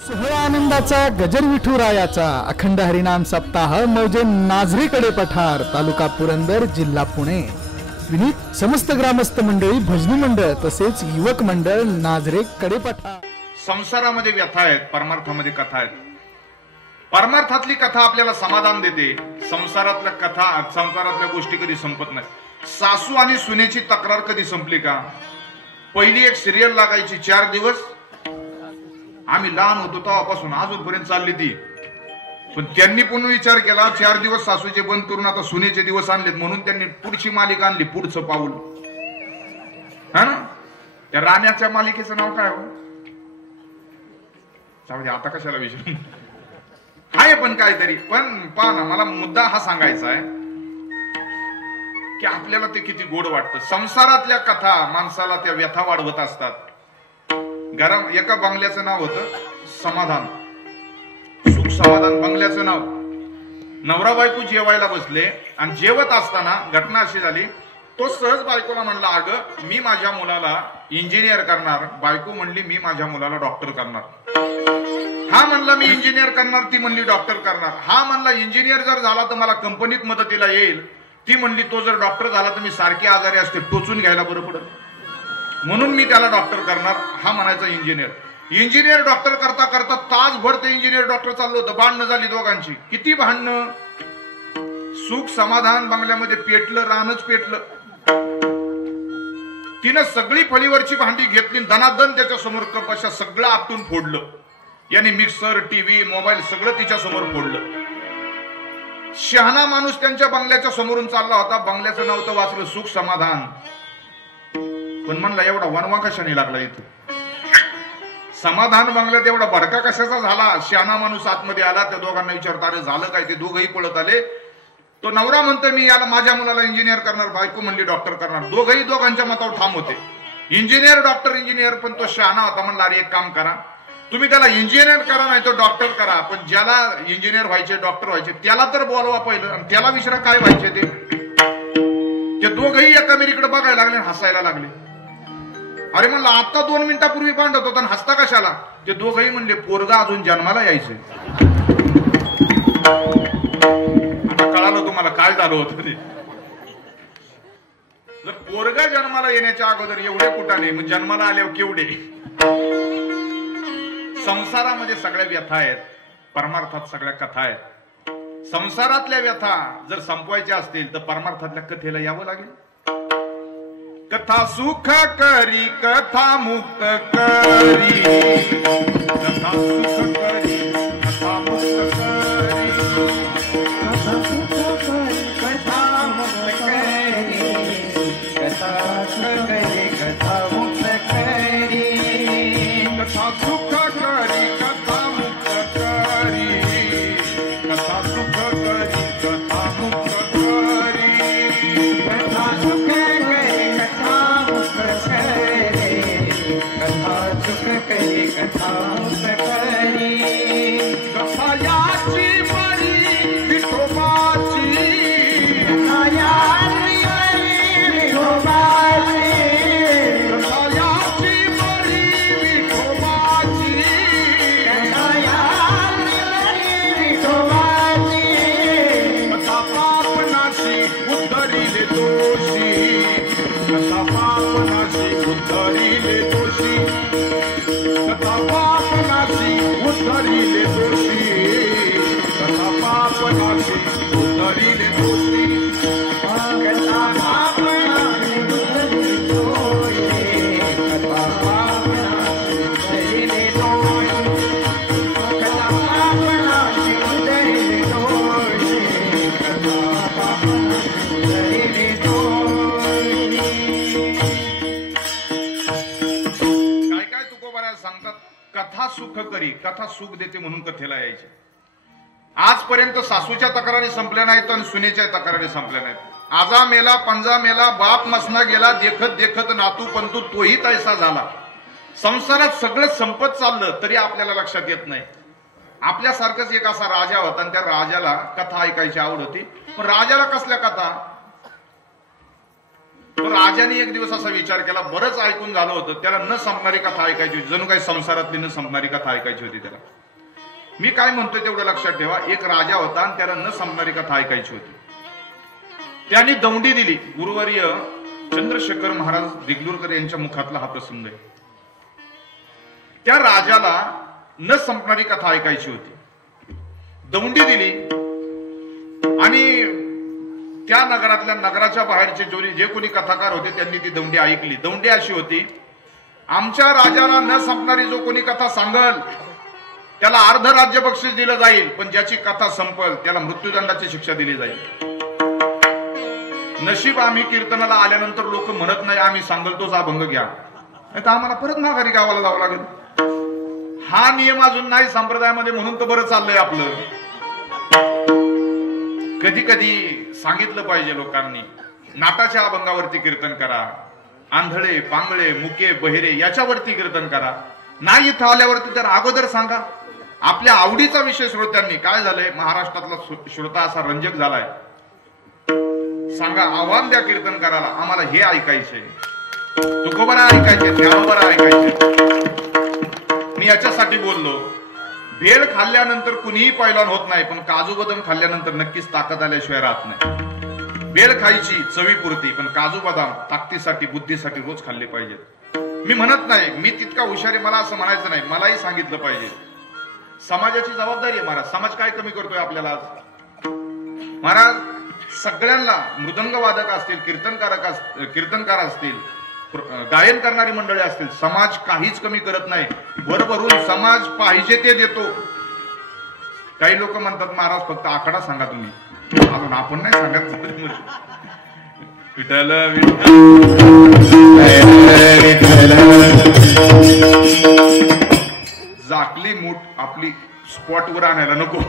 सोहळा आनंदाचा गजर विठुरायाचा अखंड हरिनाम सप्ताह मौजे नाझरेकडे पठार तालुका पुरंदर जिल्हा पुणे विनीत समस्त ग्रामस्थ मंडळी भजनी मंडळ तसेच युवक मंडळ नाझरेकडे पठार। संसारामध्ये व्यथा आहेत, परमार्थामध्ये कथा आहेत। परमार्थातली कथा आपल्याला समाधान देते, संसारातल्या गोष्टी कधी संपत नाही। सासू आणि सुनेची तक्रार कधी संपली का? पहिली एक सिरियल लागायची 4 दिवस, आम्ही लहान होतो तेव्हापासून अजूनपर्यंत चालली ती। पण त्यांनी पुन्हा विचार केला 4 दिवस सासूचे बंद करून आता सुनेचे दिवस आणलेत, म्हणून त्यांनी पुढची मालिका आणली, पुढचं पाऊल। हा ना, त्या राण्याच्या मालिकेचं नाव काय हो? आता कशाला विचारू आहे, पण काहीतरी। पण पहा ना, मला मुद्दा हा सांगायचा आहे की आपल्याला ते किती गोड वाटतं। संसारातल्या कथा माणसाला त्या व्यथा वाढवत असतात। एका बंगल्याचं नाव होतं समाधान, सुख समाधान बंगल्याचं नाव। नवरा बायको जेवायला बसले आणि जेवत असताना घटना अशी झाली, तो सहज बायकोला म्हणला, अगं मी माझ्या मुलाला इंजिनियर करणार। बायको म्हणली मी माझ्या मुलाला डॉक्टर करणार। हा म्हणला मी इंजिनियर करणार, ती म्हणली डॉक्टर करणार। हा म्हणला इंजिनियर जर झाला तर मला कंपनीत मदतीला येईल, ती म्हणली तो जर डॉक्टर झाला तर मी सारखी आजारी असते, टोचून घ्यायला बरं पडत, म्हणून मी त्याला डॉक्टर करणार। हा म्हणायचा इंजिनियर डॉक्टर करता करता तासभर ते इंजिनियर डॉक्टर चाललो होतं। भांडणं झाली दोघांची, किती भांडणं। सुख समाधान बंगल्यामध्ये पेटलं, रानच पेटलं। तिनं सगळी फळीवरची भांडी घेतली, धनाधन त्याच्या समोर कपाशा सगळं आपटून फोडलं। याने मिक्सर, टीव्ही, मोबाईल सगळं तिच्या समोर फोडलं। शहाणा माणूस त्यांच्या बंगल्याच्या समोरून चालला होता, बंगल्याचं नाव तर वाचलं सुख समाधान, पण म्हणला एवढा वनवा कशाने लागला इथं? समाधान बंगल्यात एवढा भडका कशाचा झाला? शहाणा माणूस आतमध्ये आला, त्या दोघांना विचारता, अरे झालं काय? ते दोघंही पळत आले। तो नवरा म्हणतो मी याला माझ्या मुलाला इंजिनियर करणार, बायको म्हणली डॉक्टर करणार। दोघंही दोघांच्या मतावर ठाम होते, इंजिनियर डॉक्टर इंजिनियर। पण तो शहाणा होता, म्हणला अरे एक काम करा, तुम्ही त्याला इंजिनियर करा नाही तर डॉक्टर करा, पण ज्याला इंजिनियर व्हायचे डॉक्टर व्हायचे त्याला तर बोलवा पहिलं, आणि त्याला विचारा काय व्हायचे ते दोघंही एकामेरीकडे बघायला लागले, हसायला लागले। अरे म्हणलं आता 2 मिनिटापूर्वी भांडत होता, हसता कशाला? ते दोघंही म्हणले पोरगा अजून जन्माला यायचंय। आता कळालं तुम्हाला काय झालं होतं ते? जर पोरगा जन्माला येण्याच्या अगोदर एवढे कुठाने, मग जन्माला आल्यावर केवढे? संसारामध्ये सगळ्या व्यथा आहेत, परमार्थात सगळ्या कथा आहेत। संसारातल्या व्यथा जर संपवायच्या असतील तर परमार्थातल्या कथेला यावं लागेल। कथा सुख करी, कथा मुक्त करी, कथा सुख करी, कथा मुक्त करी, कथा सुख करी, कथा मुक्त करी, कथा सुख करी, कथा मुक्त करी, कथा सुख करी, कथा मुक्त करी, कथा सुख करी, कथा मुक्त करी, कथा सुख करी, कथा मुक्त करी, कथा सुख करी, कथा मुक्त करी, कथा याची मरी विठोबाची, कथा याची मरी विठोबाची, कथा याची मरी विठोबाची, कथा याची मरी विठोबाची, कथा पापनाशी उद्धरिले दोषी, कथा पापनाशी उद्धरिले दोषी, कथा पापनाशी उद्धरिले दोषी, कथा पापनाशी उद्धरिले दोषी, कथा पापनाशी उद्धरिले दोषी, कथा पापनाशी उद्धरिले दोषी, कथा पापनाशी उद्धरिले दोषी, कथा पापनाशी उद्धरिले दोषी। काय काय तुकोबाराया सांगतात, कथा सुख करी, कथा सुख देते म्हणून कथेला यायचे। आजपर्यंत सासूच्या तक्रारी संपल्या नाहीत आणि सुनेच्या तक्रारी संपल्या नाहीत। आजा मेला, पंजा मेला, बाप मसना गेला, देखत देखत नातू पंतू तोही तैसा झाला। संसारात सगळं संपत चाललं तरी आपल्याला लक्षात येत नाही। आपल्यासारखंच एक असा राजा होता आणि त्या राजाला कथा ऐकायची आवड होती, पण राजाला कसल्या कथा? तर राजाने एक दिवस असा विचार केला, बरंच ऐकून झालं होतं, त्याला न संपणारी कथा ऐकायची होती, जणू काही संसारातली न संपणारी कथा ऐकायची होती त्याला. मी काय म्हणतोय तेवढं लक्षात ठेवा. एक राजा होता आणि त्याला न संपणारी कथा ऐकायची होती. त्यांनी दौंडी दिली. गुरुवर्य चंद्रशेखर महाराज देगलूरकर यांच्या मुखातला हा प्रसंग आहे. त्या राजाला न संपणारी कथा ऐकायची होती. दौंडी दिली आणि त्या नगराच्या बाहेरचे जे कोणी कथाकार होते त्यांनी ती दौंडी ऐकली. दौंडी अशी होती, आमच्या राजाला न संपणारी जो कोणी कथा सांगल त्याला अर्ध राज्य बक्षीस दिलं जाईल, पण ज्याची कथा संपल त्याला मृत्यूदंडाची शिक्षा दिली जाईल. नशीब आम्ही कीर्तनाला आल्यानंतर लोक म्हणत नाही आम्ही सांगल तोच अभंग घ्या, नाही तर आम्हाला परत माघारी गावाला जावं लागेल. हा नियम अजून नाही संप्रदायामध्ये, म्हणून तर बरं चाललंय आपलं. कधी कधी सांगितलं पाहिजे लोकांनी, नाटाच्या अभंगावरती कीर्तन करा, आंधळे पांगळे मुके बहिरे याच्यावरती कीर्तन करा. नाही इथं आल्यावरती तर अगोदर सांगा आपल्या आवडीचा विषय. श्रोत्यांनी काय झालंय, महाराष्ट्रातला श्रोता असा रंजक झालाय. सांगा, आव्हान द्या कीर्तन करायला, आम्हाला हे ऐकायचंय, तुकोबरा ऐकायचे, ज्ञानोबरा ऐकायचे. मी याच्यासाठी बोललो, भेळ खाल्ल्यानंतर कुणीही पैलवान होत नाही, पण काजू बदाम खाल्ल्यानंतर नक्कीच ताकद आल्याशिवाय राहत नाही. भेळ खायची चवीपुरती, पण काजू बदाम ताकदीसाठी बुद्धीसाठी रोज खाल्ले पाहिजेत. मी म्हणत नाही मी तितका हुशारी, मला असं म्हणायचं नाही, मलाही सांगितलं पाहिजे. समाजाची जबाबदारी आहे महाराज. समाज काय कमी करतोय आपल्याला आज? महाराज सगळ्यांना, मृदंगवादक असतील, कीर्तनकार असतील, गायन करणारी मंडळी असतील, समाज काहीच कमी करत नाही. भरभरून समाज पाहिजे ते देतो. काही लोक म्हणतात महाराज फक्त आकडा सांगा तुम्ही, अजून आपण नाही सांगत. विठ्ठल झाकली मूठ आपली स्पॉटवर आणायला नको.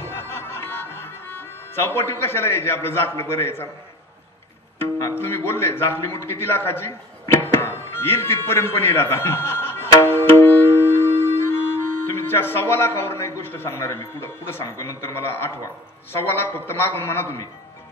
चौपटी कशाला यायची, आपलं झाकलं बरं यायचं. तुम्ही बोलले झाकली मूठ किती लाखाची, येईल तिथपर्यंत पण येईल. आता तुमच्या 1.25 लाखावर नाही गोष्ट सांगणार आहे मी, पुढे सांगतो, नंतर मला आठवा. 1.25 लाख फक्त मागून म्हणा तुम्ही,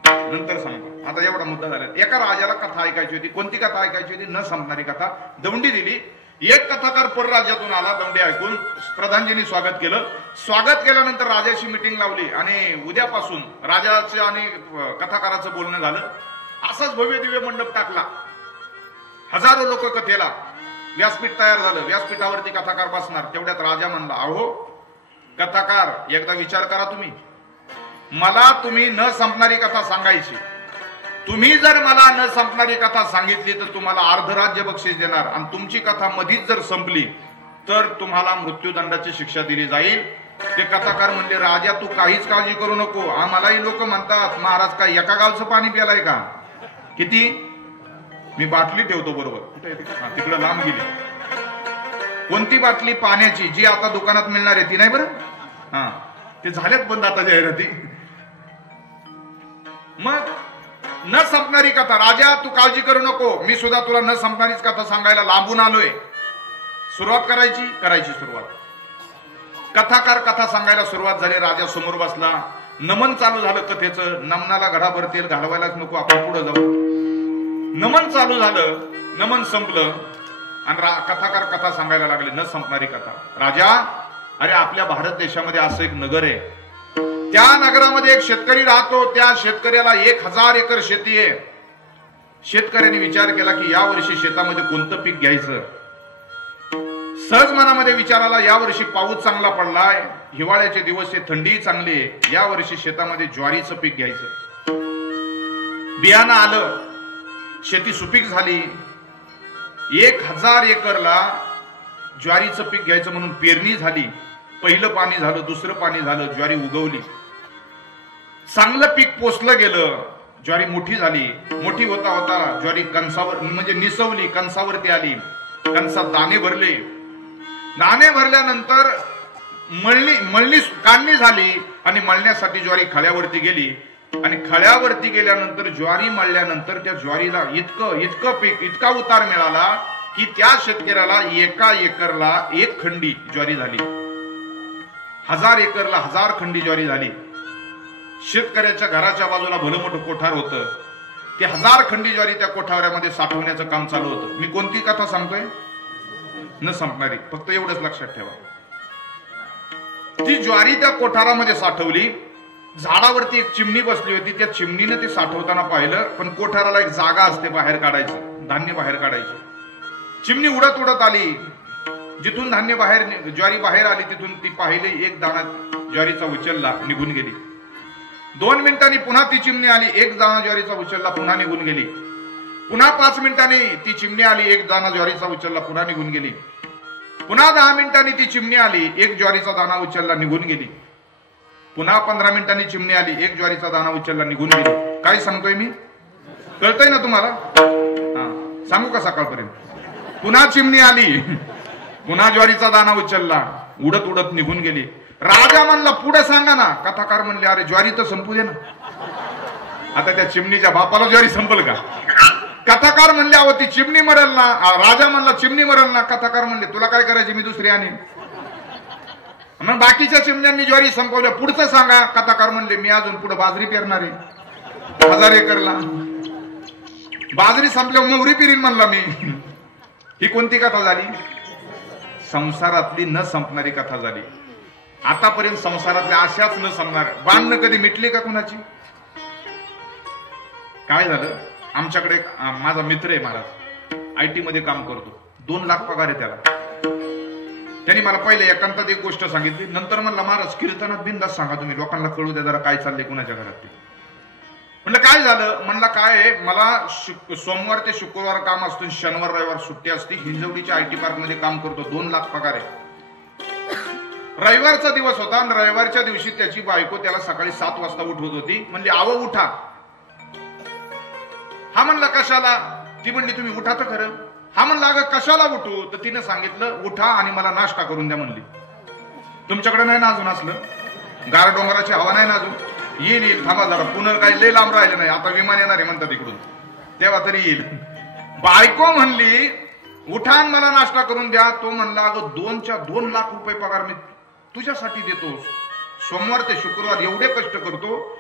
नंतर सांगतो. आता एवढा मुद्दा झाला. एका राजाला कथा ऐकायची होती. कोणती कथा ऐकायची होती? न संपणारी कथा. दौंडी दिली. एक कथाकार परराज्यातून आला. दौंडी ऐकून प्रधानजींनी स्वागत केलं. स्वागत केल्यानंतर राजाची मिटिंग लावली आणि उद्यापासून राजाचं आणि कथाकाराचं बोलणं झालं. असाच भव्य दिव्य मंडप टाकला. हजारो लोक कथेला. व्यासपीठ तयार झालं. व्यासपीठावरती कथाकार बसणार. तेवढ्यात राजा म्हणला, अहो कथाकार, एकदा विचार करा तुम्ही, मला तुम्ही न संपणारी कथा सांगायची. तुम्ही जर मला न संपणारी कथा सांगितली तर तुम्हाला अर्ध राज्य बक्षीस देणार, आणि तुमची कथा मधीच जर संपली तर तुम्हाला मृत्यूदंडाची शिक्षा दिली जाईल. ते कथाकार म्हणले, राजा तू काहीच काळजी करू नको. आम्हालाही लोक म्हणतात महाराज काय एका गावचं पाणी प्यालाय का? किती? मी बाटली ठेवतो बरोबर, तिकडे लांब गेली. कोणती बाटली? पाण्याची, जी आता दुकानात मिळणार आहे ती नाही बरं. हा, ते झाल्यात बंद आता जाहिराती. मग न संपणारी कथा. राजा तू काळजी करू नको, मी सुद्धा तुला न संपणारीच कथा सांगायला लांबून आलोय. सुरुवात करायची सुरुवात. कथाकार कथा सांगायला सुरुवात झाली. राजा समोर बसला. नमन चालू झालं कथेचं. नमनाला घडाभर तेल घालवायलाच नको, आपण पुढे जाऊ. नमन चालू झालं. नमन संपलं आणि कथाकार कथा सांगायला लागले. न संपणारी कथा. राजा, अरे आपल्या भारत देशामध्ये असं एक नगर आहे. त्या नगरामध्ये एक शेतकरी राहतो. त्या शेतकऱ्याला 1000 एकर शेती आहे. शेतकऱ्याने विचार केला की यावर्षी शेतामध्ये कोणतं पीक घ्यायचं. सहज मनामध्ये विचार आला, यावर्षी पाऊस चांगला पडलाय, हिवाळ्याचे दिवस आहे, थंडी चांगली आहे, यावर्षी शेतामध्ये ज्वारीचं पीक घ्यायचं. बियाणं आलं. शेती सुपीक झाली. 1000 एकरला ज्वारीचं पीक घ्यायचं म्हणून पेरणी झाली. पहिलं पाणी झालं, दुसरं पाणी झालं, ज्वारी उगवली. चांगलं पीक पोचलं गेलं. ज्वारी मोठी झाली. मोठी होता होता ज्वारी कणसावर म्हणजे निसवली, कणसावरती आली. कणसात दाणे भरले. दाणे भरल्यानंतर मळणी काढणी झाली आणि मळण्यासाठी ज्वारी खळ्यावरती गेली. आणि खळ्यावरती गेल्यानंतर ज्वारी मळल्यानंतर त्या ज्वारीला इतकं पीक, इतका उतार मिळाला की त्या शेतकऱ्याला 1 एकरला 1 खंडी ज्वारी झाली. 1000 एकरला 1000 खंडी ज्वारी झाली. शेतकऱ्याच्या घराच्या बाजूला भलं मोठं कोठार होतं. ती 1000 खंडी ज्वारी त्या कोठाऱ्यामध्ये साठवण्याचं काम चालू होतं. मी कोणती कथा सांगतोय? न संपणारी. फक्त एवढंच लक्षात ठेवा. ती ज्वारी त्या कोठारामध्ये साठवली. झाडावरती एक चिमणी बसली होती. त्या चिमणीने ते साठवताना पाहिलं, पण कोठाराला एक जागा असते बाहेर काढायचं, धान्य बाहेर काढायचं. चिमणी उडत उडत आली. जिथून धान्य बाहेर ज्वारी बाहेर आली तिथून ती पाहिली, एक दाणा ज्वारीचा उचलला, निघून गेली. 2 मिनिटांनी पुन्हा ती चिमणी आली, एक दाणा ज्वारीचा उचलला, पुन्हा निघून गेली. पुन्हा 5 मिनिटांनी ती चिमणी आली, एक दाणा ज्वारीचा उचलला, पुन्हा निघून गेली. पुन्हा 10 मिनिटांनी ती चिमणी आली, एक ज्वारीचा दाणा उचलला, निघून गेली. पुन्हा 15 मिनिटांनी चिमणी आली, एक ज्वारीचा दाणा उचलला, निघून गेली. काय सांगतोय मी? कळतंय ना तुम्हाला? सांगू का सकाळपर्यंत? पुन्हा चिमणी आली, पुन्हा ज्वारीचा दाणा उचलला, उडत उडत निघून गेली. राजा म्हणला पुढे सांगा ना. कथाकार म्हणले अरे ज्वारी तर संपू दे ना. आता त्या चिमणीच्या बापाला ज्वारी संपल का? कथाकार म्हणले अहो ती चिमणी मरल ना. राजा म्हणला चिमणी मरल ना. कथाकार म्हणले तुला काय करायचे, मी दुसरी आणीन. मग बाकीच्या चिमण्यांनी ज्वारी संपवल्या, पुढचं सांगा. कथाकार म्हणले मी अजून पुढे बाजरी पेरणार आहे 1000 एकरला. बाजरी संपल्यावर मोहरी पेरीन म्हणला मी. ही कोणती कथा झाली? संसारातली न संपणारी कथा झाली. आतापर्यंत संसारातल्या अशाच न संपणार. भांडणं कधी मिटली का कुणाची? काय झालं, आमच्याकडे माझा मित्र आहे महाराज, IT मध्ये काम करतो, 2 लाख पगार आहे त्याला. त्यांनी मला पहिले एकांतात एक गोष्ट सांगितली. नंतर म्हणला महाराज कीर्तनात बिंदास सांगा तुम्ही, लोकांना कळू द्या जरा काय चाललंय कुणाच्या घरात. म्हणलं काय झालं? म्हणला काय आहे, मला सोमवार ते शुक्रवार काम असतं, शनिवार रविवार सुट्टी असते. हिंजवडीच्या IT पार्क मध्ये काम करतो, 2 लाख पगार आहे. रविवारचा दिवस होता आणि रविवारच्या दिवशी त्याची बायको त्याला सकाळी 7 वाजता उठवत होती. म्हणली आव उठा. हा म्हणला कशाला? ती म्हणली तुम्ही उठा तर खरं. हा म्हणला अगं कशाला उठू? तर तिने सांगितलं उठा आणि मला नाश्ता करून द्या म्हणली. तुमच्याकडे नाही ना अजून असलं? गार डोंगराची हवा नाही ना अजून? येईल थांबा जरा, पुन्हा काही लय लांब राहिले नाही, आता विमान येणार आहे म्हणतात इकडून, तेव्हा तरी येईल. बायको म्हणली उठा मला नाश्ता करून द्या. तो म्हणला अगं 2 लाख रुपये पगार मी तुझ्यासाठी देतो, सोमवार ते शुक्रवार एवढे कष्ट करतो,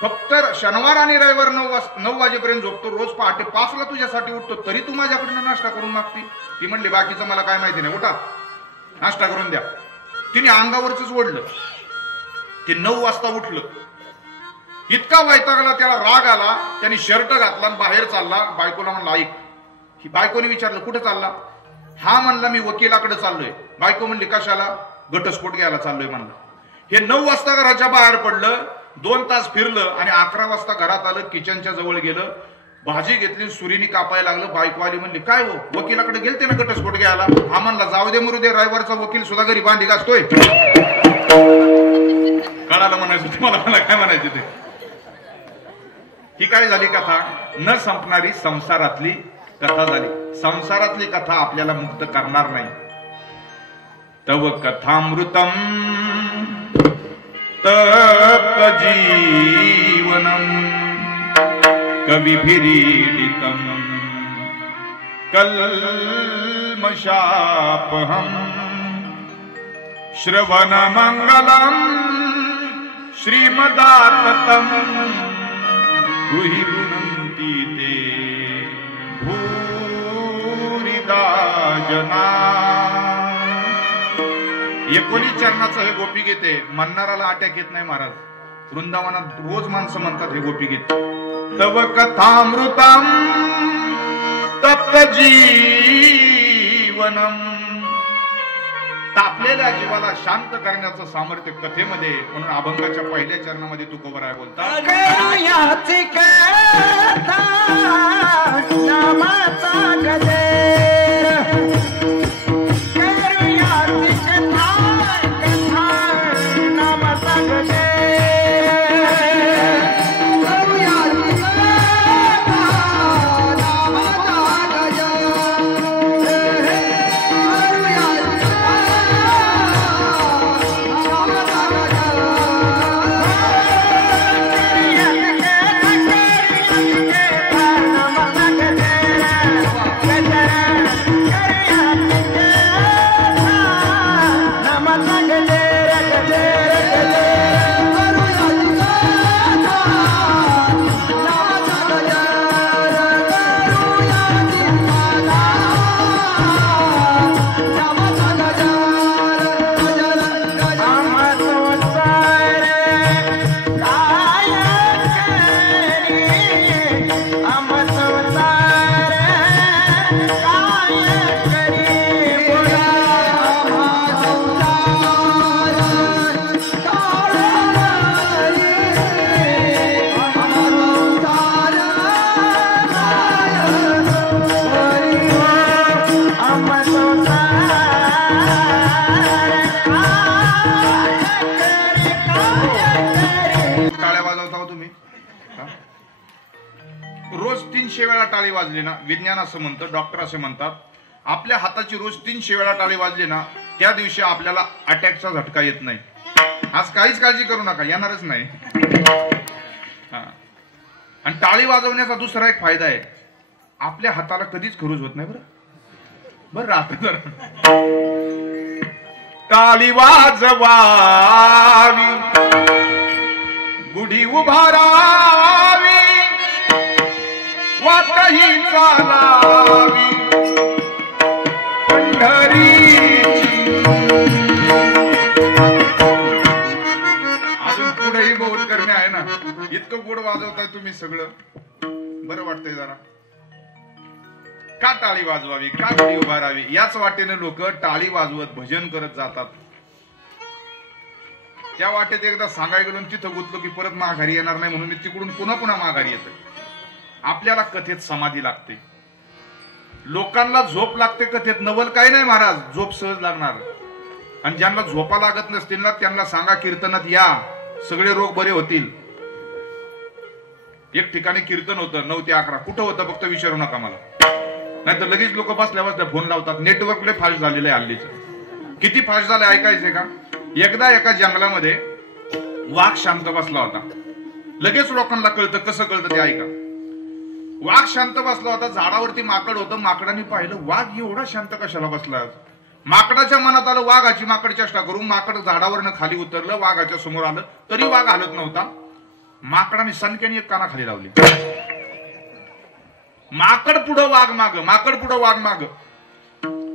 फक्त शनिवार आणि रविवार 9 वाजेपर्यंत झोपतो, रोज पहाटे 5 ला तुझ्यासाठी उठतो, तरी तू माझ्याकडनं नाश्ता करून मागती. ती म्हणली बाकीचं मला काय माहिती नाही, उठा नाश्ता करून द्या. तिने अंगावरच ओढलं. ते 9 वाजता उठलं. इतका वैतागला, त्याला राग आला, त्याने शर्ट घातला आणि बाहेर चालला. बायकोला म्हणला ऐक. ही बायकोने विचारलं कुठे चालला? हा म्हणला मी वकिलाकडे चाललोय. बायको म्हणली कशाला? घटस्फोट घ्यायला चाललोय म्हणला. हे 9 वाजता घराच्या बाहेर पडलं, 2 तास फिरलं आणि 11 वाजता घरात आलं. किचनच्या जवळ गेलं, भाजी घेतली, सुरीनी कापायला लागलं. बायको आली, म्हणली काय हो वकिलाकडे गेलते ना घटस्फोट घ्यायला? हा म्हणला जाऊ दे मरू दे, रविवारचा वकील सुद्धा घरी भांडी घासतोय. कळालं म्हणायचं तुम्हाला, मला काय म्हणायचं ते. ही काय झाली कथा? न संपणारी संसारातली कथा झाली. संसारातली कथा आपल्याला मुक्त करणार नाही. तव कथामृतम तप्त जीवनम कविभिरीडितम कल्मषापहम श्रवण मंगलम श्रीमदाततम तुहि वृणन्ति ते भूरिदा जना. 19 चरणाचं हे गोपीगीत आहे. म्हणणाराला अटॅक येत नाही महाराज. वृंदावनात रोज माणसं म्हणतात हे गोपीगीत. तव कथामृतम तप्त जीवनम. तापलेल्या जीवाला शांत करण्याचं सामर्थ्य कथेमध्ये. म्हणून अभंगाच्या पहिल्या चरणामध्ये तुकोबराय बोलतात 300 वेळा टाळी वाजली ना, विज्ञान असं म्हणतं, डॉक्टर असे म्हणतात, आपल्या हाताची रोज 300 वेळा टाळी वाजली ना, त्या दिवशी आपल्याला अटॅकचा झटका येत नाही. आज काहीच काळजी करू नका, येणारच नाही. आणि टाळी वाजवण्याचा दुसरा एक फायदा आहे, आपल्या हाताला कधीच खरूज होत नाही. बरं राहत जर टाळी वाजवावी, गुढी उभारावी, वाटही चालावी पंढरीची. अजून पुढेही बहुत करणे आहे ना. इतकं गोड वाजवताय तुम्ही सगळं, बरं वाटतंय जरा. का टाळी वाजवावी, का गुढी उभारावी, याच वाटेने लोक टाळी वाजवत भजन करत जातात. त्या वाटेत एकदा सांगायला गेलो, तिथं गुंतलो की परत माघारी येणार नाही, म्हणून मी तिकडून पुन्हा पुन्हा माघारी येतोय. आपल्याला कथेत समाधी लागते, लोकांना झोप लागते कथेत. नवल काय नाही महाराज, झोप सहज लागणार. आणि ज्यांना झोपा लागत नसतील ना, त्यांना सांगा कीर्तनात या, सगळे रोग बरे होतील. एक ठिकाणी कीर्तन होतं 9 ते 11. कुठं होतं फक्त विचारू नका मला, नाही तर लगेच लोक बसल्या बसल्या फोन लावतात. नेटवर्क लय फास्ट झालेलं आहे हल्लीचं. किती फास्ट झालं ऐकायचंय का? एकदा एका जंगलामध्ये वाघ शांत बसला होता. लगेच लोकांना कळतं. कसं कळतं ते ऐका. वाघ शांत बसला होता, झाडावरती माकड होतं. माकडाने पाहिलं वाघ एवढा शांत कशाला बसला. माकडाच्या मनात आलं वाघाची माकड चेष्टा करून. माकड झाडावरनं खाली उतरलं, वाघाच्या समोर आलं, तरी वाघ हलत नव्हता. माकडाने सनक्याने एक काना खाली लावली. माकड पुढं वाघ माग, माकड पुढं वाघ माग.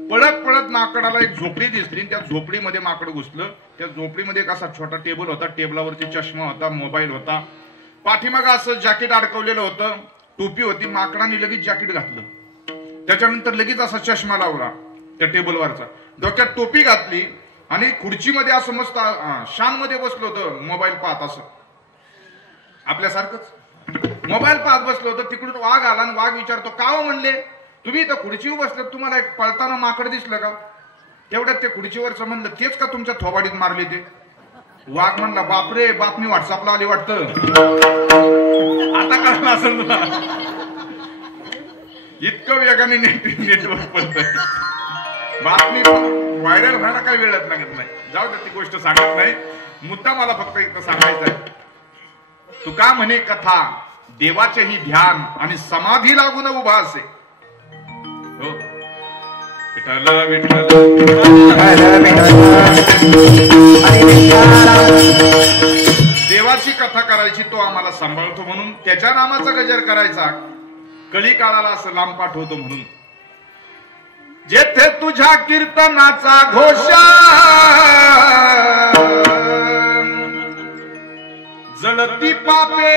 पळत पळत माकडाला एक झोपडी दिसली. त्या झोपडीमध्ये माकड घुसलं. त्या झोपडीमध्ये एक असा छोटा टेबल होता, टेबलावरती चष्मा होता, मोबाईल होता, पाठीमाग असं जॅकेट अडकवलेलं होतं, टोपी होती. माकडाने लगेच जॅकेट घातलं, त्याच्यानंतर लगेच असा चष्मा लावला त्या टेबलवरचा, डोक्यात टोपी घातली आणि खुर्चीमध्ये असं मस्त शान मध्ये बसलो होतं, मोबाईल पाहत असं आपल्यासारखंच मोबाईल पाहत बसलो होतं. तिकडून वाघ आला आणि वाघ विचारतो, का हो म्हणले तुम्ही इथं खुर्चीवर बसले, तुम्हाला एक पळताना माकड दिसलं का? तेवढ्यात ते खुर्चीवरचं म्हणलं, तेच का तुमच्या थोबाडीत मारले ते? वाघ म्हणला, बापरे, बातमी व्हॉट्सअपला आली वाटतं. आता कळलं असेल तुला, इतकं वेगाने नेटवर्क पडतंय. बातमी व्हायरल व्हायला काही वेळच लागत नाही. जाऊ दे, ती गोष्ट सांगत नाही. मुद्दा मला फक्त एकदा सांगायचा आहे. तुका म्हणे कथा देवाचेही ध्यान आणि समाधी लागून उभा असे. हो, विठ्ठल विठ्ठल देवाची कथा करायची, तो आम्हाला सांभाळतो म्हणून. त्याच्या नामाचा गजर करायचा, कळी काळाला असं लांब पाठवतो म्हणून. जेथे तुझ्या कीर्तनाचा घोषा जळती पापे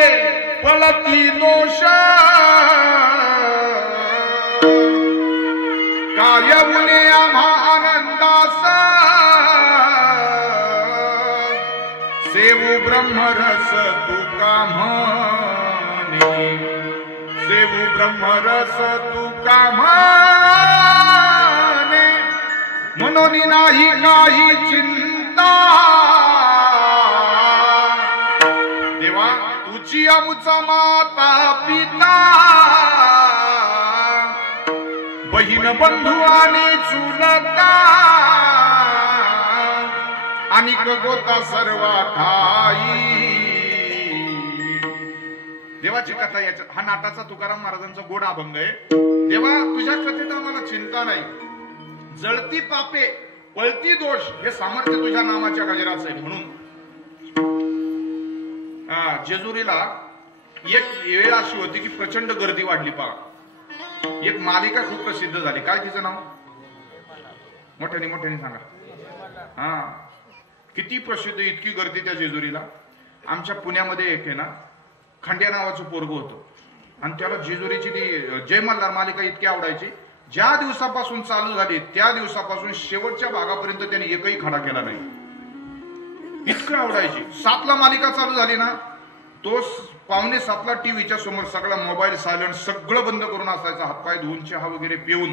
पळती दोष, काय उने आम्हा आनंदास, सेवू ब्रह्मरस तुका म्हणे, सेवू ब्रह्मरस तुका म्हणे, म्हणून नाही काही चिंता. देवा तुझी आमचा माता पिता, बहीण बंधू आणि चुलता, आणि गोता सर्व ठाई. देवाची कथा याच्या, हा नाटाचा तुकाराम महाराजांचा गोड अभंग आहे. देवा तुझ्या कथेत आम्हाला चिंता नाही. जळती पापे पळती दोष हे सामर्थ्य तुझ्या नामाच्या गजराचं आहे. म्हणून जेजुरीला एक वेळ अशी होती की प्रचंड गर्दी वाढली. पहा, एक मालिका खूप प्रसिद्ध झाली. काय तिचं नाव? मोठ्याने मोठ्याने सांगा. हा, किती प्रसिद्ध, इतकी गर्दी त्या जेजुरीला. आमच्या पुण्यामध्ये एक आहे ना, खंड्या नावाचं पोरग होतं, आणि त्याला जेजुरीची ती जय मल्हार मालिका इतकी आवडायची. ज्या दिवसापासून चालू झाली त्या दिवसापासून शेवटच्या भागापर्यंत त्याने एकही खडा केला नाही, इतकं आवडायची. 7ला मालिका चालू झाली ना, तो 6:45ला टीव्हीच्या समोर सगळा मोबाईल सायलेंट, सगळं बंद करून असायचा, हातपाय धुवून चहा वगैरे पिऊन.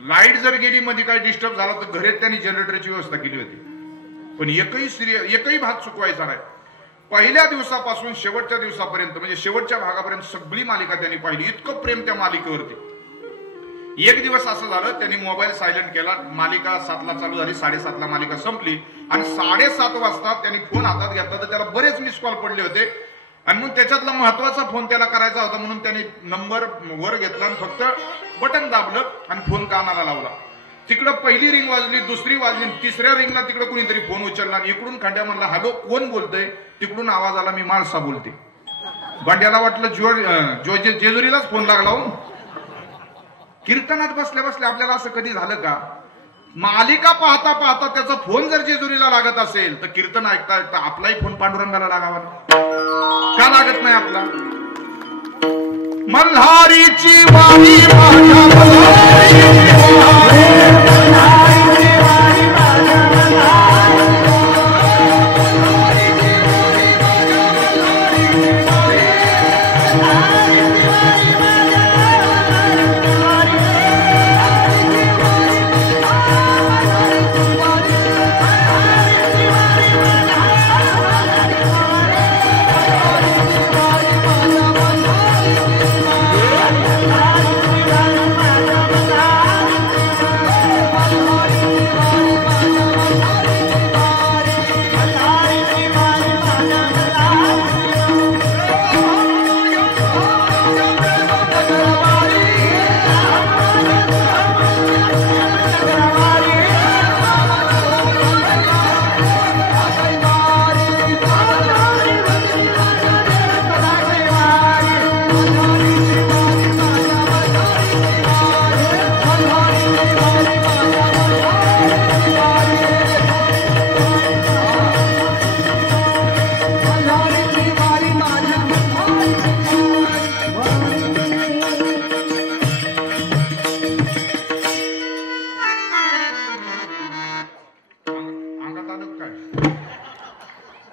लाईट जर गेली मध्ये काही डिस्टर्ब झाला तर घरात त्यांनी जनरेटरची व्यवस्था केली होती, पण एकही भाग चुकवायचा नाही. पहिल्या दिवसापासून शेवटच्या दिवसापर्यंत म्हणजे शेवटच्या भागापर्यंत सगळी मालिका त्यांनी पाहिली. इतकं प्रेम त्या मालिकेवरती. एक दिवस असं झालं, त्यांनी मोबाईल सायलेंट केला. मालिका 7ला चालू झाली, 7:30ला मालिका संपली आणि 7:30 वाजता त्यांनी फोन हातात घेतला तर त्याला बरेच मिस कॉल पडले होते आणि मग त्याच्यातला महत्वाचा फोन त्याला करायचा होता म्हणून त्यांनी नंबर वर घेतला आणि फक्त बटन दाबलं आणि फोन कानाला लावला. तिकडं पहिली रिंग वाजली, दुसरी वाजली, तिसऱ्या रिंगला तिकडे कुणीतरी फोन उचलला आणि इकडून खंड्या म्हणला हॅलो कोण बोलतय. तिकडून आवाज आला मी माळसा बोलते. बंड्याला वाटलं जेजुरीलाच फोन लागला. हो कीर्तनात बसल्या बसल्या आपल्याला असं कधी झालं का? मालिका पाहता पाहता त्याचा फोन जर जेजुरीला लागत असेल तर कीर्तन ऐकता ऐकता आपलाही फोन पांडुरंगाला लागावा का लागत नाही आपला? मल्हारीची वारी माझ्या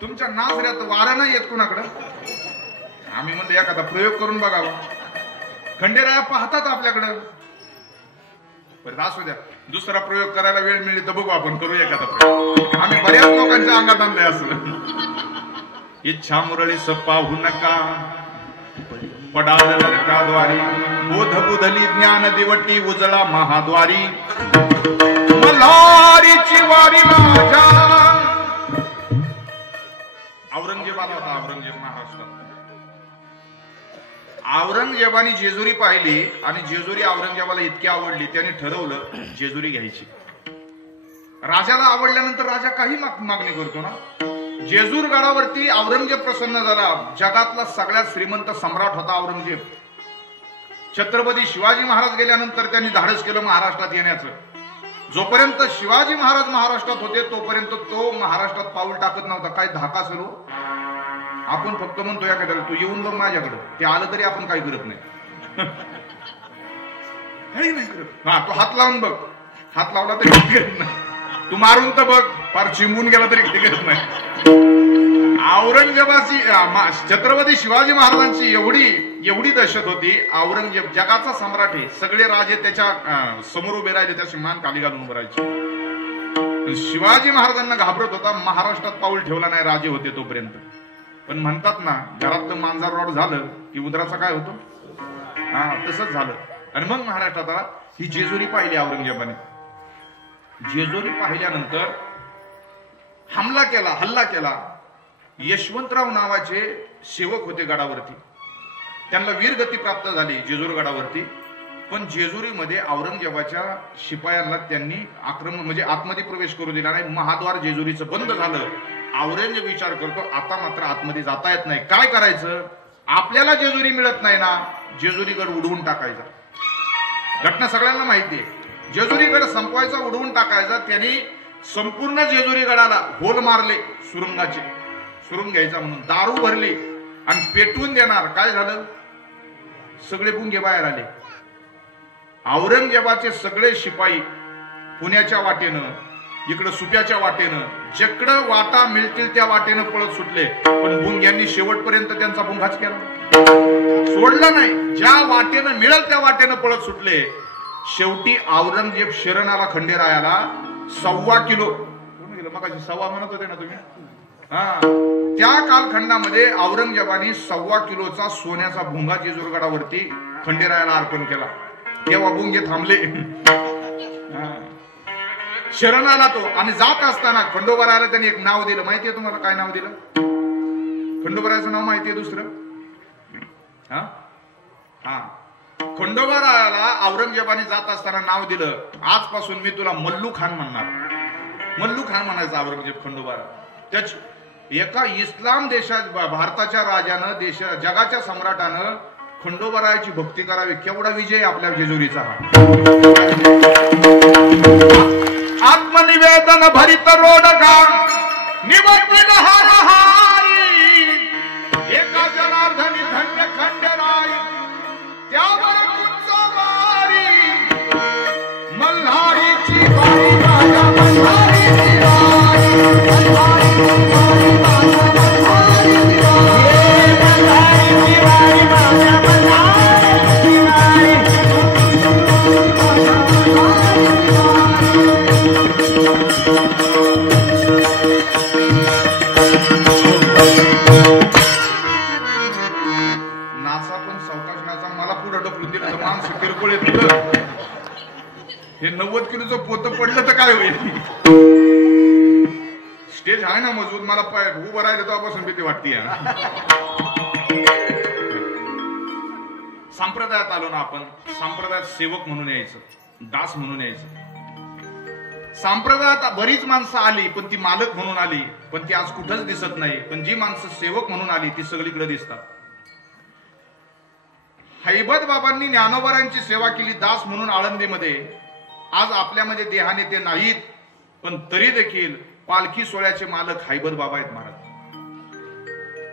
तुमच्या नासऱ्यात वारा नाही येत कुणाकडं. आम्ही म्हणलं एखादा प्रयोग करून बघावा. खंडेराया पाहतात आपल्याकडं. पण असू द्या, दुसरा प्रयोग करायला वेळ मिळेल तर बघू, आपण करू एखादा प्रयोग. आम्ही बऱ्याच लोकांच्या अंगात आणलंय असं. इच्छा मुरळीस पाहू नका पडाल नरकाद्वारी, बोध बुधली ज्ञान दिवटी उजळा महाद्वारी. मल्हारीची वारी माझ्या. औरंगजेबाला होता, औरंगजेब महाराष्ट्रात. औरंगजेबाने जेजुरी पाहिली आणि जेजुरी औरंगजेबाला इतकी आवडली त्याने ठरवलं जेजुरी घ्यायची. राजाला आवडल्यानंतर राजा काही मागणी करतो ना. जेजूर गडावरती औरंगजेब प्रसन्न झाला. जगातला सगळ्यात श्रीमंत सम्राट होता औरंगजेब. छत्रपती शिवाजी महाराज गेल्यानंतर त्यांनी धाडस केलं महाराष्ट्रात येण्याचं. जोपर्यंत शिवाजी महाराज महाराष्ट्रात होते तोपर्यंत तो महाराष्ट्रात पाऊल टाकत नव्हता. काय धाका सलो. आपण फक्त म्हणतो एखाद्याला तू येऊन बघ माझ्याकडे, ते आलं तरी आपण काही करत नाही. काही नाही करत. हा तो हात लावून बघ, हात लावला तरी काही करत नाही. तू मारून तर बघ, फार चिंबून गेला तरी काही करत नाही. औरंगजेबाची छत्रपती शिवाजी महाराजांची एवढी दहशत होती. औरंगजेब जगाचा सम्राट आहे, सगळे राजे त्याच्या समोर उभे राहिले, त्याची मान खाली घालून उभे राहायचे. शिवाजी महाराजांना घाबरत होता. महाराष्ट्रात पाऊल ठेवला नाही राजे होते तोपर्यंत. पण म्हणतात ना घरातलं मांजर रॉड झालं की उदराचा काय होतो, हा तसंच झालं. आणि मग महाराष्ट्रात ही जेजुरी पाहिली औरंगजेबाने. जेजुरी पाहिल्यानंतर हल्ला केला. यशवंतराव नावाचे सेवक होते गडावरती. त्यांना वीरगती प्राप्त झाली जेजूर गडावरती. पण जेजुरीमध्ये औरंगजेबाच्या शिपायांना त्यांनी आक्रमण म्हणजे आतमध्ये प्रवेश करू दिला नाही. महाद्वार जेजुरीचं बंद झालं. औरंगजेब विचार करतो आता मात्र आतमध्ये जाता येत नाही, काय करायचं. आपल्याला जेजुरी मिळत नाही ना, जेजुरीगड उडवून टाकायचा. घटना सगळ्यांना माहिती आहे. जेजुरीगड संपवायचा, उडवून टाकायचा. त्यांनी संपूर्ण जेजुरीगडाला होल मारले सुरुंगाचे, सुरुंग घ्यायचा म्हणून दारू भरली आणि पेटवून देणार. काय झालं, सगळे गुंगे बाहेर आले. औरंगजेबाचे सगळे शिपाई पुण्याच्या वाटेनं, इकडं सुप्याच्या वाटेनं, जिकडं वाटा मिळतील त्या वाटेनं पळत सुटले. पण भुंग्यांनी शेवटपर्यंत त्यांचा भुंगाच केला, सोडला नाही. ज्या वाटेनं मिळेल त्या वाटेनं पळत सुटले. शेवटी औरंगजेब शरण आला खंडेरायाला. 1.25 किलो, मग 1.25 म्हणत होते ना तुम्ही, त्या कालखंडामध्ये औरंगजेबाने 1.25 किलोचा सोन्याचा भुंगा जेजूरगडावरती खंडेरायाला अर्पण केला. तेव्हा भुंगे थांबले. शरण आला तो. आणि जात असताना खंडोबारायाला त्यांनी एक नाव दिलं. माहितीये तुम्हाला काय नाव दिलं? खंडोबारायाचं नाव माहितीये दुसरं? खंडोबारायाला औरंगजेबाने जात असताना नाव दिलं, आजपासून मी तुला मल्लू खान म्हणणार. मल्लू खान म्हणायचा औरंगजेब खंडोबारा. त्याच एका इस्लाम देशात भारताच्या राजानं जगाच्या सम्राटानं खंडोबारायाची भक्ती करावी. केवढा विजय आपल्या जेजुरीचा हा. आत्मनिवेदन भरित रोडगा निवडतील हारहारी, एका जनार्दनी धन्य खंडराय त्यावर कुंचवारी. मल्हारीची बाई राजा मल्हारीची बाई, मल्हारीची बाई राजा मल्हारीची बाई, मल्हारीची बाई राजा मल्हारीची बाई. नाचा पण सावकाश नाचा. मला पुढे ढकलून दिलं तर माणसं किरकोळ येत. हे 90 किलोचं पोतं पडलं तर काय होईल? स्टेज आहे ना मजबूत. मला उभं राहिलं तेव्हापासून भीती वाटते. संप्रदायात आलो ना आपण. संप्रदायात सेवक म्हणून यायचं, दास म्हणून यायचं. संप्रदायात बरीच माणसं आली पण ती मालक म्हणून आली, पण ती आज कुठंच दिसत नाही. पण जी माणसं सेवक म्हणून आली ती सगळीकडे दिसतात. हैबत बाबांनी ज्ञानोबारांची सेवा केली दास म्हणून आळंदीमध्ये. आज आपल्यामध्ये देहाने ते नाहीत, पण तरी देखील पालखी सोहळ्याचे मालक हैबत बाबा आहेत महाराज.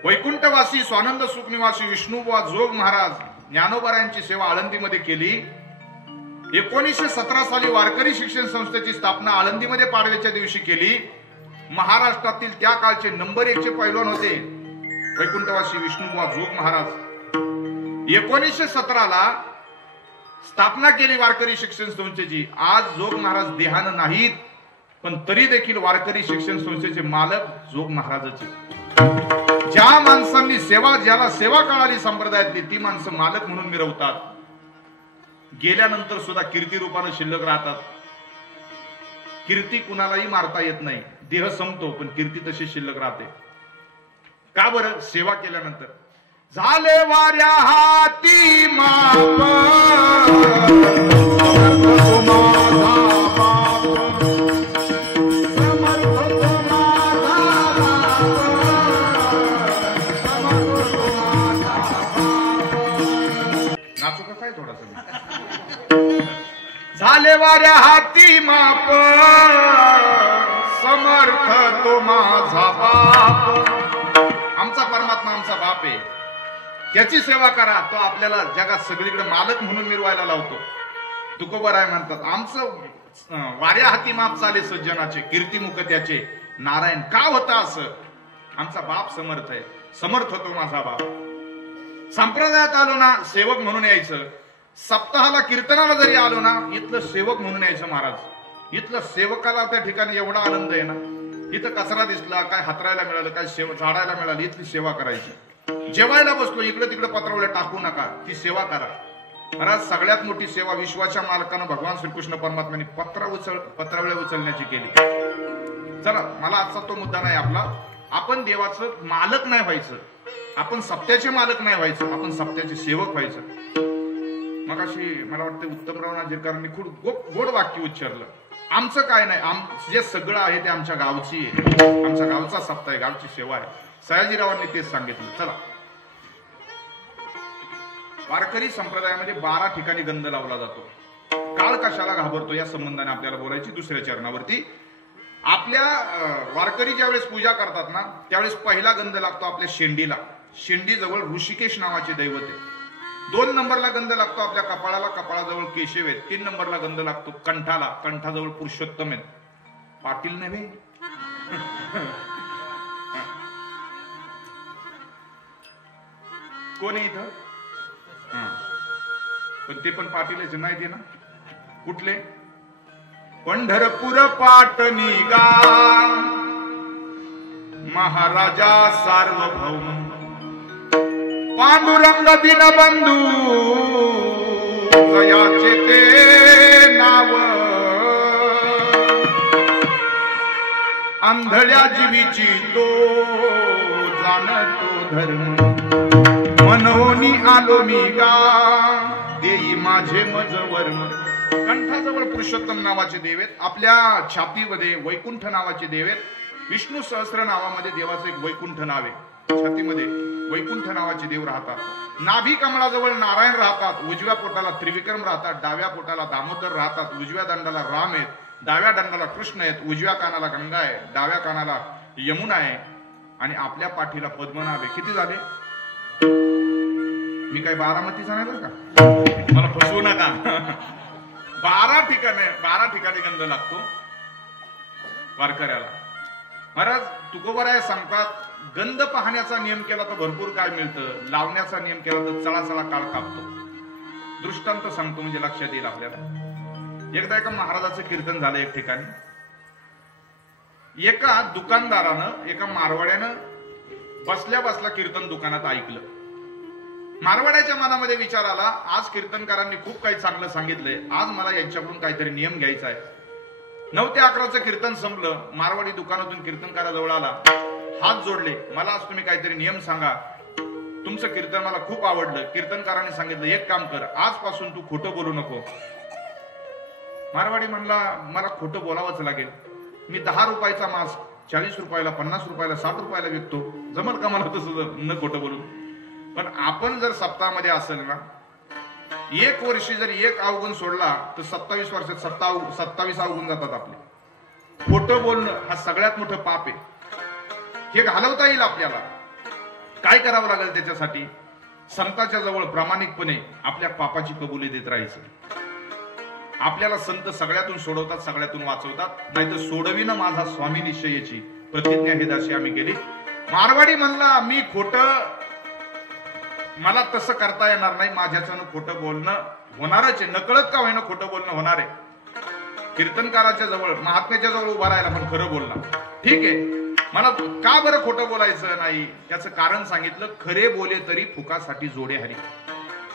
वैकुंठवासी स्वानंद सुखनिवासी विष्णुबुवा जोग महाराज ज्ञानोबारांची सेवा आळंदीमध्ये केली. 1917 साली वारकरी शिक्षण संस्थेची स्थापना आळंदीमध्ये पाडव्याच्या दिवशी केली. महाराष्ट्रातील त्या काळचे नंबर 1 चे पैलवान होते वैकुंठवासी विष्णुबुवा जोग महाराज. 1917 ला स्थापना केली वारकरी शिक्षण संस्थेची. आज जोग महाराज देहानं नाहीत, पण तरी देखील वारकरी शिक्षण संस्थेचे मालक जोग महाराजाचे. ज्या माणसांनी ज्याला सेवा कळाली संप्रदायातली ती माणसं मालक म्हणून मिरवतात. गेल्यानंतर सुद्धा कीर्ती रूपाने शिल्लक राहतात. कीर्ती कुणालाही मारता येत नाही. देह संपतो पण कीर्ती तशी शिल्लक राहते. का बरं? सेवा केल्यानंतर झाले वाऱ्या हाती माप, नाचू का काय थोडासा? झाले वाऱ्या हाती माप, समर्थ तो माझा बाप. आमचा परमात्मा आमचा बाप आहे. त्याची सेवा करा. तो आपल्याला जगात सगळीकडे मालक म्हणून मिरवायला लावतो. तुकोबराय म्हणतात आमचं वाऱ्या हाती माप चाले सज्जनाचे, कीर्तिमुख त्याचे नारायण. का होता असं? आमचा बाप समर्थ आहे. समर्थ तो माझा बाप. संप्रदायात आलो ना सेवक म्हणून यायचं. सप्ताहाला कीर्तनाला जरी आलो ना इथलं सेवक म्हणून यायचं महाराज. इथलं सेवकाला त्या ठिकाणी एवढा आनंद आहे ना. इथं कचरा दिसला, काय हातरायला मिळालं, काय झाडायला मिळालं, इथली सेवा करायची. जेवायला बसलो इकडे तिकडे पत्रावळ्या टाकू नका, ती सेवा करा. महाराज सगळ्यात मोठी सेवा विश्वाच्या मालकानं भगवान श्रीकृष्ण परमात्म्याने पत्रावळ्या उचलण्याची केली. चला मला आजचा तो मुद्दा नाही आपला. आपण देवाचं मालक नाही व्हायचं, आपण सप्त्याचे मालक नाही व्हायचं, आपण सप्त्याचे सेवक व्हायचं. मग अशी मला वाटतं उत्तमराव नाझीरकरांनी खूप गोड वाक्य उच्चारलं. आमचं काय नाही, जे सगळं आहे ते आमच्या गावची आहे, आमच्या गावचा सप्ताह आहे, गावची सेवा आहे. सयाजीरावांनी तेच सांगितलं. चला वारकरी संप्रदायामध्ये 12 ठिकाणी गंध लावला जातो. काळ कशाला घाबरतो या संबंधाने आपल्याला बोलायची. दुसऱ्या चरणावरती आपल्या वारकरी ज्यावेळेस पूजा करतात ना त्यावेळेस पहिला गंध लागतो आपल्या शेंडीला. शेंडी जवळ ऋषिकेश नावाचे दैवत आहे. 2 नंबरला गंध लागतो आपल्या कपाळाला, कपाळाजवळ केशव आहेत. 3 नंबरला गंध लागतो कंठाला, कंठाजवळ पुरुषोत्तम आहेत. पाटील नव्हे कोणी इथं? पण ते पण पाटीलच माहिती ना. कुठले? पंढरपूर पाटणी गा महाराजा सार्वभौम पांडुरंग दीनबंधू जयाचे ते नाव अंधळ्या जीवीची तो जाणतो धर्म मनोनी आलो मी गा देई माझे मज वर्म. कंठाजवळ पुरुषोत्तम नावाचे देव आहेत, आपल्या छातीमध्ये वैकुंठ नावाचे देव आहेत. विष्णू सहस्र नावामध्ये देवाचं एक वैकुंठ नाव आहे, छातीमध्ये वैकुंठ नावाचे देव राहतात. नाभी कमळाजवळ नारायण राहतात, उजव्या पोटाला त्रिविक्रम राहतात, डाव्या पोटाला दामोदर राहतात, उजव्या दंडाला राम आहेत, डाव्या दंडाला कृष्ण आहेत, उजव्या कानाला गंगा आहे, डाव्या कानाला यमुना आहे आणि आपल्या पाठीला पद्मनाभ आहे. किती झाले? मी काय बारामतीचा नाही बरं का, मला फसवू नका. 12 ठिकाणी गंध लागतो वारकऱ्याला. महाराज तुकोबराय सांगतात, गंध पाहण्याचा नियम केला तर भरपूर काय मिळतं, लावण्याचा नियम केला तर चळाचळा काळ कापतो. दृष्टांत सांगतो म्हणजे लक्षात येईल आपल्याला. एकदा एका महाराजाचं कीर्तन झालं एक ठिकाणी. एका दुकानदारानं एका मारवाड्यानं बसल्या बसल्या कीर्तन दुकानात ऐकलं. मारवाड्याच्या मनामध्ये विचार आला, आज कीर्तनकारांनी खूप काही चांगलं सांगितलंय, आज मला यांच्याकडून काहीतरी नियम घ्यायचा आहे. 9 ते 11चं कीर्तन संपलं. मारवाडी दुकानातून कीर्तनकाराजवळ आला, हात जोडले, मला आज तुम्ही काहीतरी नियम सांगा, तुमचं कीर्तन मला खूप आवडलं. कीर्तनकारांनी सांगितलं, एक काम कर, आजपासून तू खोटं बोलू नको. मारवाडी म्हणला, मला खोटं बोलावंच लागेल. मी 10 रुपयाचा मास्क 40 रुपयाला, 50 रुपयाला, 60 रुपयाला विकतो, जमल का मला तसं न खोटं बोलू? पण आपण जर सप्ताहामध्ये असेल ना, 1 वर्षी जर 1 अवगुण सोडला तर 27 वर्षात 27 अवगुण जातात आपले. खोटं बोलणं हा सगळ्यात मोठं पाप आहे. हे घालवता येईल आपल्याला. काय करावं लागेल त्याच्यासाठी? संतांच्या जवळ प्रामाणिकपणे आपल्या पापाची कबुली देत राहायचं. आपल्याला संत सगळ्यातून सोडवतात, सगळ्यातून वाचवतात. नाहीतर सोडविन माझा स्वामी निश्चयाची प्रतिज्ञा हे दाशी आम्ही केली. मारवाडी म्हणला, मी खोटं, मला तसं करता येणार नाही, माझ्याच्यानं खोटं बोलणं होणारच आहे, नकळत का होईना खोटं बोलणं होणार आहे. कीर्तनकाराच्या जवळ, महात्म्याच्या जवळ उभा राहिला पण खरं बोलला. ठीक आहे, मला का बरं खोटं बोलायचं नाही त्याचं कारण सांगितलं. खरे बोले तरी फुकासाठी जोडे हरी.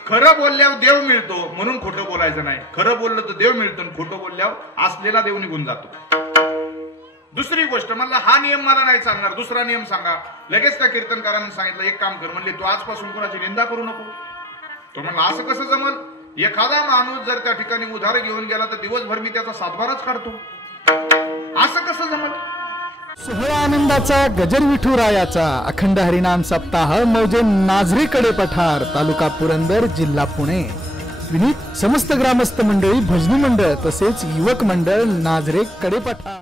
खरं बोलल्यावर देव मिळतो म्हणून खोटं बोलायचं नाही. खरं बोललं तर देव मिळतो, खोटं बोलल्यावर असलेला देव निघून जातो. दुसरी गोष्ट म्हणला, हा नियम मला नाही चालणार, दुसरा नियम सांगा. लगेच त्या कीर्तनकारांनी सांगितलं, एक काम कर, म्हणले तू आजपासून कोणाची निंदा करू नको. तो म्हणला, असं कसं जमल? एखादा माणूस जर त्या ठिकाणी उधार घेऊन गेला तर दिवसभर मी त्याचा सातबारच काढतो, असं कसं जमल? सोहळा आनंदाचा गजर विठुरायाचा अखंड हरिनाम सप्ताह मौजे नाझरीकडे पठार, तालुका पुरंदर, जिल्हा पुणे. विनीत समस्त ग्रामस्थ मंडळी, भजनी मंडळ तसेच युवक मंडळ नाझरे कडे पठार.